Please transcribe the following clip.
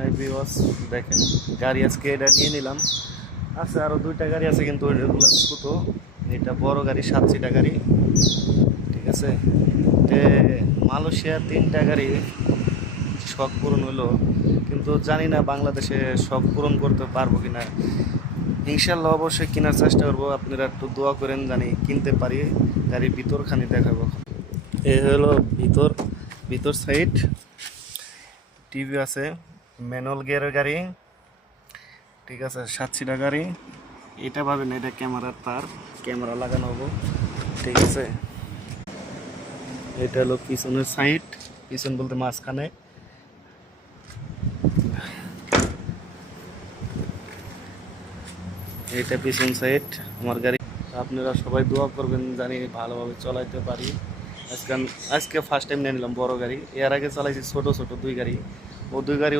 Hi viewers, দেখেন গাড়ি আজকে এটা নিয়ে নিলাম। আছে আরও দুইটা গাড়ি আছে, কিন্তু ওইগুলো ছোট। এটা বড় গাড়ি, 7 সিটার গাড়ি। ঠিক আছে, তে মালয়েশিয়া 3টা গাড়ি শখ পূরণ হলো, কিন্তু জানি না বাংলাদেশে শখ পূরণ করতে পারবো কিনা। ইনশাল্লাহ অবশ্যই কেনার চেষ্টা করবো, আপনারা একটু দোয়া করেন জানি কিনতে পারি। গাড়ির ভিতরখানি দেখাবো। এ হলো ভিতর ভিতর সাইড। টিভি আছে, ম্যানুয়াল গিয়ারের গাড়ি। ঠিক আছে, 7 সিটার গাড়ি। এটা ভাবেন এটা ক্যামেরার তার, ক্যামেরা লাগানো হবো। ঠিক আছে, এটা হলো পিছনের সাইড, পিছন বলতে মাঝখানে। এটা পিছন সাইড আমার গাড়ি। আপনারা সবাই দোয়া করবেন জানি ভালোভাবে চালাইতে পারি। আজকে আজকে ফার্স্ট টাইম নিয়ে নিলাম বড় গাড়ি। এর আগে চালাইছি ছোট ছোট 2 গাড়ি। ও 2 গাড়ি